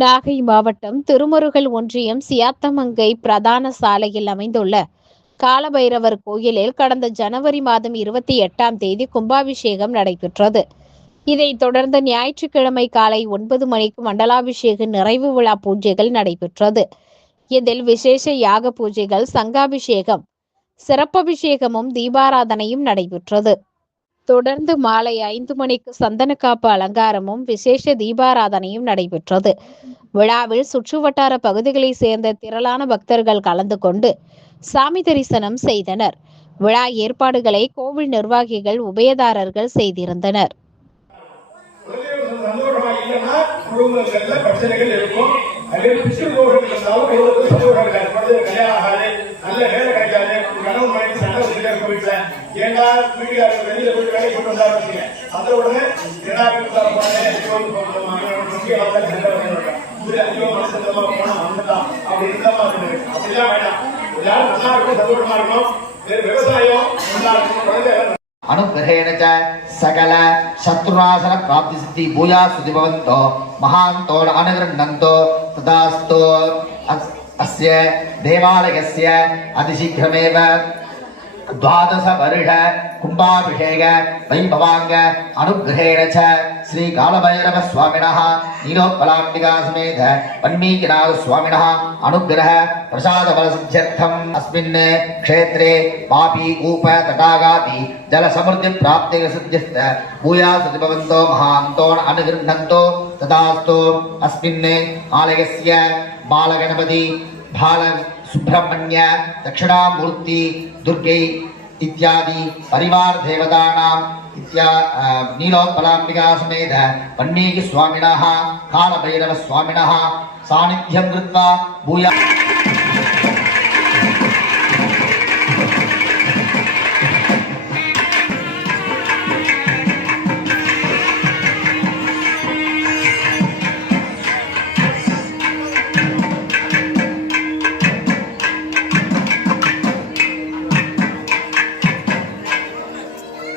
நாகை மாவட்டம் திருமருகல் ஒன்றியம் சியாத்தமங்கை பிரதான சாலையில் அமைந்துள்ள காலபைரவர் கோயிலில் கடந்த ஜனவரி மாதம் 28ஆம் தேதி கும்பாபிஷேகம் நடைபெற்றது. இதைத் தொடர்ந்து ஞாயிற்றுக்கிழமை காலை 9 மணிக்கு மண்டலாபிஷேக நிறைவு விழா பூஜைகள் நடைபெற்றது. இதில் விசேஷ யாக பூஜைகள், சங்காபிஷேகம், சிறப்பபிஷேகமும் தீபாராதனையும் நடைபெற்றது. தொடர்ந்து மாலை 5 மணிக்கு சந்தனக்காப்பு அலங்காரமும் விசேஷ தீபாராதனையும் நடைபெற்றது. விழாவில் சுற்றுவட்டார பகுதிகளைச் சேர்ந்த திரளான பக்தர்கள் கலந்து கொண்டு சாமி தரிசனம் செய்தனர். விழா ஏற்பாடுகளை கோவில் நிர்வாகிகள், உபயதாரர்கள் செய்திருந்தனர். अनुग्रहेण च सकल शत्रुनाशन प्राप्ति सिद्धि भूया सुधिभवन्तो महान्तो अनुगृह्णन्तो तदास्तु अस्य देवालयस्य अतिशीघ्रमेव 12 वर्ष कुंभाभिषेक वैभवांग अनुग्रहेण च श्री कालभैरव स्वामिनः नीलोत्पलाम्बिका समेत वन्मीकिनाथ स्वामिनः अनुग्रह प्रसाद बल सिद्ध्यर्थम् अस्मिन् क्षेत्रे पापी कूप तटागादि जल समृद्धि प्राप्ति सिद्ध्यर्थ भूयासति भवन्तो महान्तो अनुगृह्णन्तो तदास्तु अस्मिन् आलयस्य बालगणपति बाल सुब्रह्मण्य दक्षिणामूर्ति दुर्गे इत्यादि परिवार देवतानां नीलोत्पलाम्बिका समेत वन्मीकि स्वामिनः कालभैरव स्वामिनः सानिध्यं कृत्वा भूया